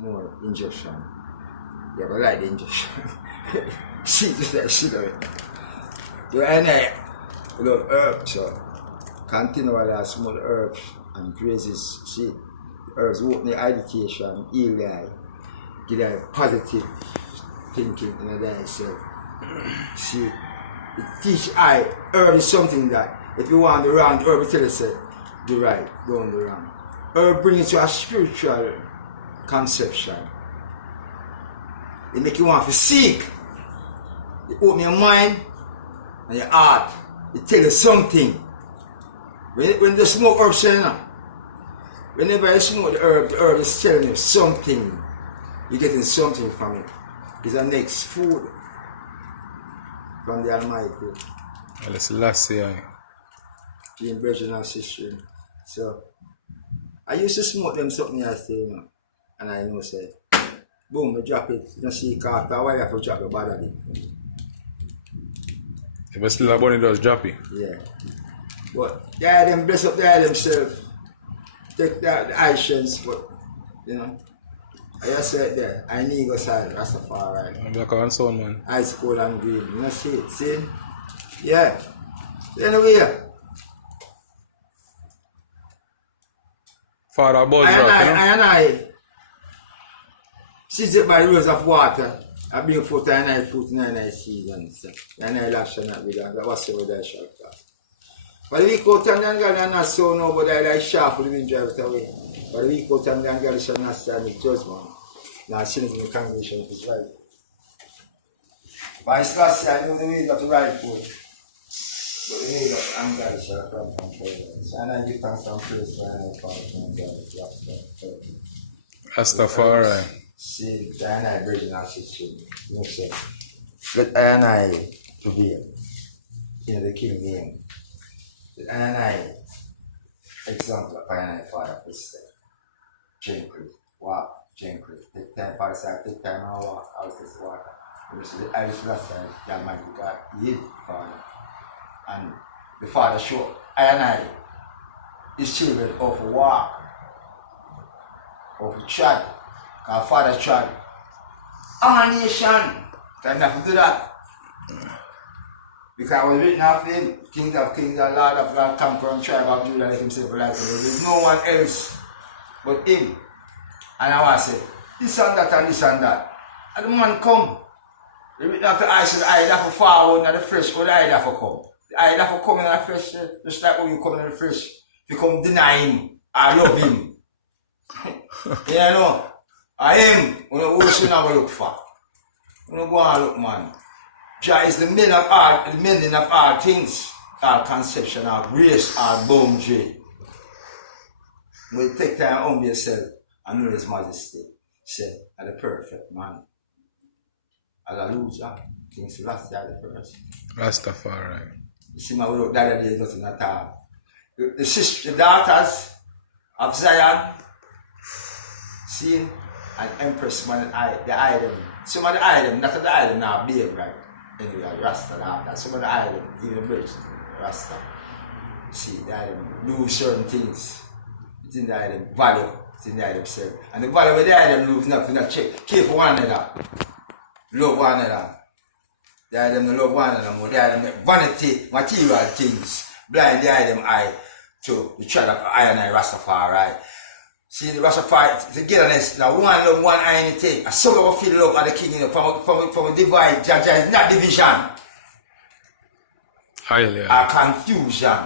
more injection. You have a light injection. See, just that shit of it. You and I love herbs, so continually I smoke the herbs and praises. See, the herbs open the agitation, heal the eye, give the positive thinking in the eye itself. See, it teach eye, herb is something that if you want the wrong, herb will tell you say, do right, don't do wrong. Herb brings you a spiritual conception. It make you want to seek. It open your mind and your heart. It tell you something. When the smoke herb, whenever you smoke the herb is telling you something. You're getting something from it. It's the next food from the Almighty. Well, it's last year. Being brethren and sister. So, I used to smoke them something yesterday, you know, and I know, say, boom, I drop it. You see, after a while, I have to drop the body. But still, that bunny does drop it. Yeah. But, yeah, them bless up there themselves. Take the actions, but, you know, I just said there, I need to go side, Rastafari. I'm black and sound, man. Ice cold and green. You know, see it? See? Yeah. Anyway, Father Buzzrock, I sit by the rivers of water. I bring forth and I fruit and I seasons. And I lash and not with that. That was so that shall pass. But the week out and the girl are not so nobody like sharp for the wind drive it away. But the week out and the girl shall not stand with judgment. Now sin in the congregation is right. But it's last year I know the way of the right foot. But the way of anger shall come from presence. And I give thanks and praise for any part from God. Rastafari. See, I and I bridging our system. You know, say, let I and I prevail in the king name. Let I and I example of I and I father this gently, walk gently. Take time for the side, take time and walk out this water. I just last time the Almighty God is Father. And the Father showed I and I, his children, how to walk, how to chat. Our Father tried. Our nation can have to do that. Because we written of him, King of Kings, the Lord of Lords, conqueror and tribe of Judah, like himself, like there is no one else but him. And I want to say, this and that and this and that. And the man come. They written of the eye, so the eye that for forward and the fresh, or the eye that for come. The eye that for come in the fresh, just like when you come in the fresh, you come deny him, I love him. You know? I am, when you also never look for. When you go and look, man. Jah is the mending of all things, all conception, all grace, all boundary. When you take time on yourself and know His Majesty, say, I'm the perfect man. Hallelujah. Things last year the first. Rastafari. You see, my without that there is nothing at all. The daughters of Zion, see, and Empress man, the item. Some of the item, not the item now big, right? Anyway, Rasta, that. Some of the item, even bridge, Rasta. See, the item do certain things. It's in the item value, it's in the item self. And the value with the item lose nothing, not check. Care for one another. Love one another. The item don't love one another more. The item vanity, material things. Blind the item eye to the child of I and I Rastafari, right? See the Rastafari togetherness. Now one love, one identity. And some of us feel love of the king, you know, from a divide. Jaja is not division. Highly. Or confusion.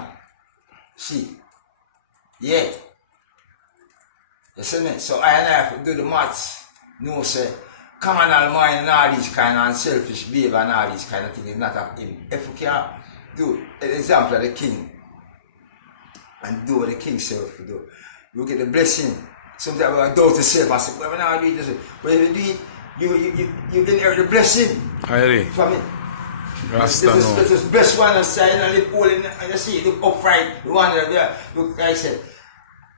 See. Yeah. You see me? So I and I have to do the maths. No say, communal mind and all these kind of unselfish behavior and all these kind of things is not of him. If we can do an example of the king and do what the king self to do. You get the blessing. Sometimes we are doubt yourself and say, well, when I do this, when you do it, you inherit the blessing from it. Rasta this is the best one on side and live all in and you see, look upright, the one there, look like I said,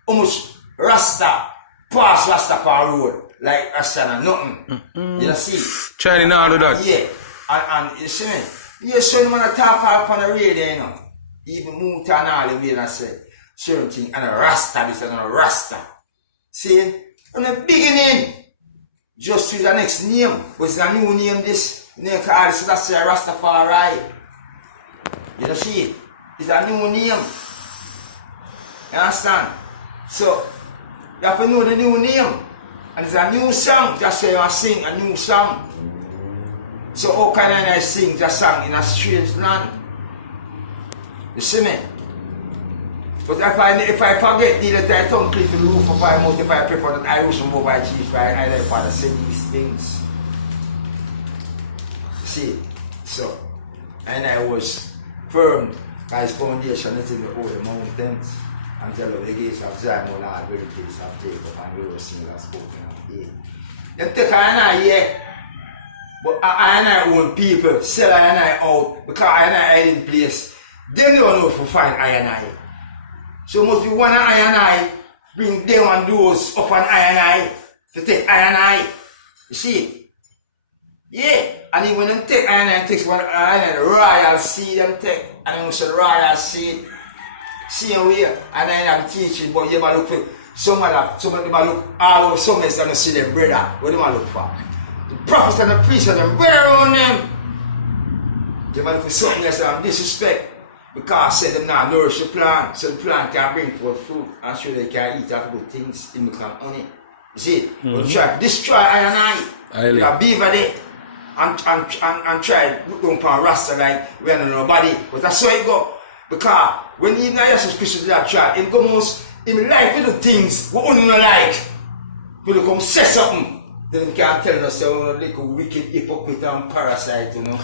almost Rasta, past Rastafari road, like Rasta and nothing. You see? Trying to do that. Yeah. And you see me? You see when I talk up on the radio, you know, even Muta and all the way and I say, certain thing, and a Rasta, this and a Rasta. See, from the beginning, just with the next name, but it's a new name this. Name called Rastafari. You know see it? It's a new name. You understand? So you have to know the new name. And it's a new song, just say you sing a new song. So how can I sing the song in a strange land? You see me? But if I forget that I don't play for the roof for 5 months, if I prefer that I wish to move by chief, I let Father say these things. See? So, and I was firm, God's foundation is in the holy mountains. Until the gates of Zion will not be the gates of Jacob, and we will sing that spoken of ye. Them take I here, but I and I own people, sell I and I out, because I and I in place. They don't know if we find I and I. So must be one I and I, bring them and those up on I and I, to take I and I. You see? Yeah, and even when them take I and I, takes one I and I, royal seed them take, and then say royal seed. See way, and then I'm teaching, but you look for some of them look all over some else and see them brother. What do you look for? The prophets and the priests and them brother on them. They look for something else and disrespect. Because say them now nourish the plant, so the plant can bring forth fruit and sure they can eat after good things in become honey. You see? But try to destroy I and I. Like beaver there. And try to look down upon Rasta like we don't know nobody. But that's how it go. Because when he not Jesus Christ that try, he comes in like little things we only not like. When he come say something, then he can't tell us so like a wicked hypocrite and parasite, you know.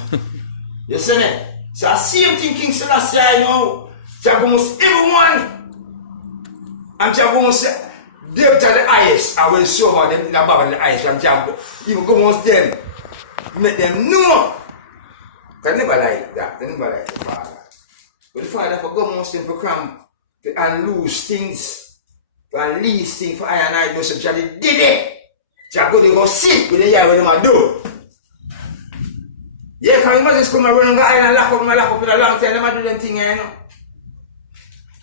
You see me? So the same thing King Selassie, you know. Jagomos everyone. And Jagomos say, they to the highest. I will show them in the Bible the highest. And Jagomos, even Gomos them, make them know. They never like that. They never like the Father. But the Father for Gomos them for cram and lose things, and lease things for I and I. Just so Jagomos did it. Jagomos go sit with the year with them and do. Yeah, can you imagine come and run and go and lock up for a long time, they do them thing, you know.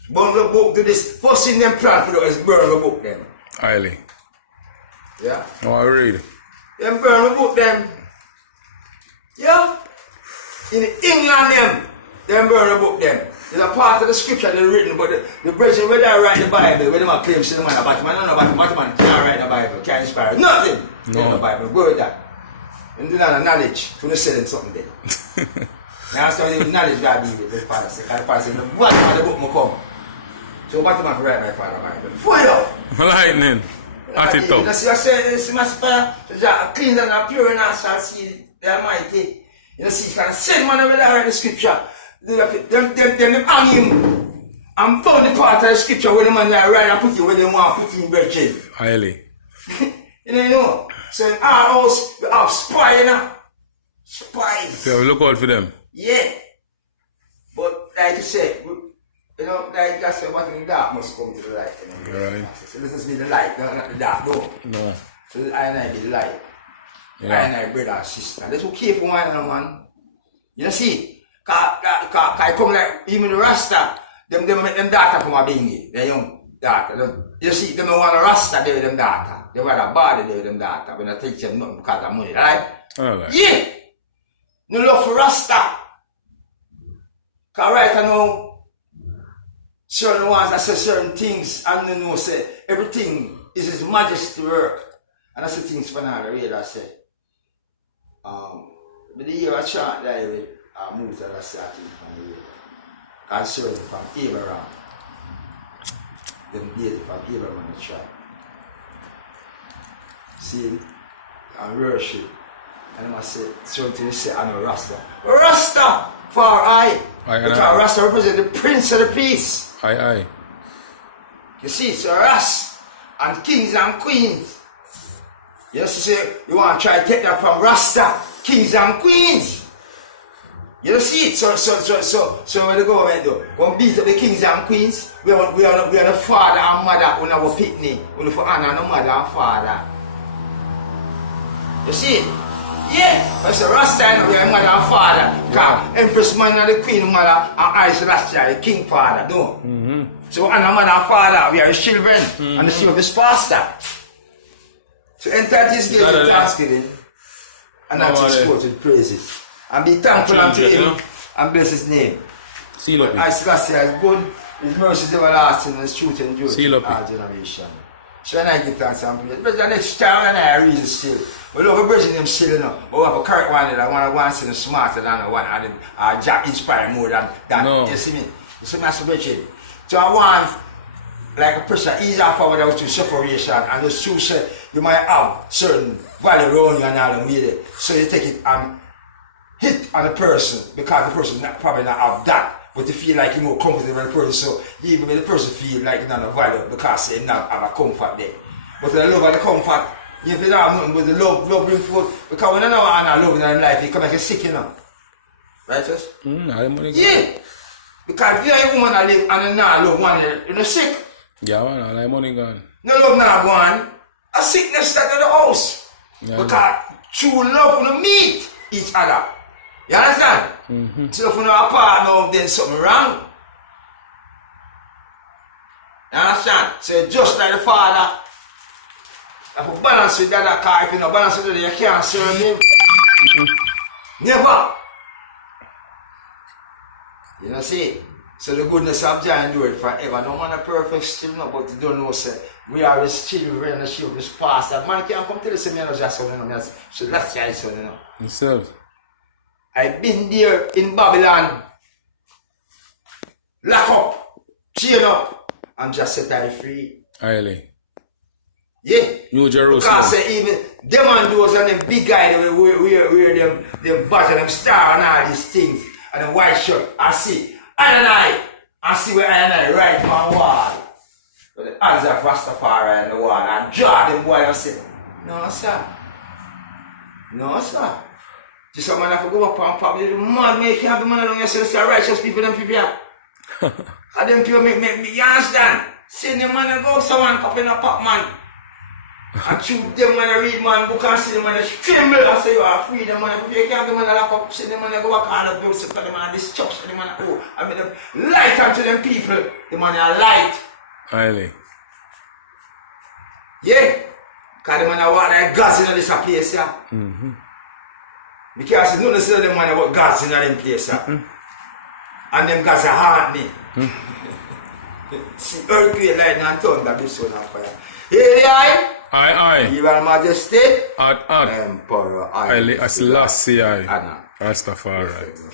Burn the book, do this. First thing them plan for is burn the book them. Highly. Yeah? No, I read. Them burn the book them. Yeah? In England them burn the book them. There's a part of the scripture they're written, but the brethren where they write the Bible, where they might claim to man about man, no about man can't write the Bible, can't inspire nothing in the Bible. Word that. And do not knowledge for selling something there. Now I started with knowledge that be the Father said. The Father said, what of the book will come? So what man for write my Father Bible? Full up! Lightning! At it up. You see, I said, it's my fire, clean and pure and I shall see the Almighty. You see, you can send man over there in the scripture. Them hang him and found the part of the scripture where the man write and put you where they want to put in virgin. Highly. You know? So in our house, we have spies, you know? Spies. So look out for them. Yeah. But like you said, you know, like that's what in the dark must come to the light. You know? Right. So this is be the light, not the dark, no. No. So I and I be the light. Yeah. I and I brother and sister. Let's go care for one another, man. You know, see? Cause I come like, even the Rasta, them make them data from a bingy, the young data. You see, them don't want a Rasta, they with them data. They want a body, they with them data. When I teach them nothing because of money, right? Alright. Yeah! No love for Rasta. Cause right now, certain ones that say certain things, and they know say everything is His Majesty work. And that's the things for now, the real I say. But the year I chant there with moves that I started from the year. Concerning from Abraham. Them days from Abraham and the tribe. See, and worship. And I say, something you say, I'm a Rasta. Rasta for I. Because Rasta represents the Prince of the Peace. Aye. You see, it's a Ras and kings and queens. You see, you want to try to take that from Rasta, kings and queens. You see it, so what the government do? When beat up the kings and queens, we are the father and mother on our picnic, we for honor the mother and father. You see it? Yeah, but so Rasta we are mother and father. Because Empress man and the queen mother and Ice Rasta the king father, no? So honor mother and father, we are his children and the same of his pastor. To enter this gate with thanksgiving and not his court with praises. And be thankful unto him and bless his name. Seal up. As Rasta is good, his mercy is everlasting and his truth endures Seal up. all generation. So when I give thanks and praise, but the next time when I read it still, we love a bridging them still, you know. We have a correct one that I want to go and see them smarter than the one and them Jack inspire more than that. No. You see me? You see me as a bridging. So I want like a person ease off forward out to separation and just choose say you might have certain value around you and all them with it. So you take it and hit on the person because the person probably not have that. But you feel like you're more comfortable with the person, so even when the person feel like you're not a value because they not have a comfort there. But the love and the comfort, if you don't have nothing but the love bring forth, because when you know and love in your life, you can make you sick, you know. Right, Josh? Yeah. Because if you're a woman that live and you not love one, you're sick. Yeah, man, I like money gone. No love not one. A sickness that in the house. Yeah, because true love will meet each other. You understand? So if you know apart now, then something wrong. You understand? So just like the father, if you balance with the other car, if you don't balance with the other, you can't serve him. Never. You know, see? So the goodness of Jah endure it forever. Don't want a perfect still, no, but you don't know, say, we are his children and the children, his pastor. Man can't come to the same, you know, just so, you know, so that's the son, you know. Yourself. I've been there in Babylon, lock up, chain up, and just set I free. Really? Yeah. New Jerusalem. Because even them and those and them big guy, they wear them badge and them star and all these things, and the white shirt, I see. I see where I write on the wall. But the hands of Rastafari on the wall and draw them boy and say, no sir. No sir. Just a man have to go up and probably the mad make you have the money along yourself, say righteous people, them people here. And them people make me, you understand? Send them man and go someone cup in a pop man. And shoot them when I read man book and see them when I tremble and say you are free them man. If you can't have them man lock up, send them man go back all of them, sit for them man this church and them man go. I mean them light unto them people, the man are light. Really? Yeah. Because them man are what like gods in this place, yeah. Because you don't see them man about gods in them place, yeah. And them gods are hard me. See earthquake, lightning and thunder, this one on fire. Here I. Aye. Your Majesty. At. Emperor. I Selassie. Anna. Rastafari.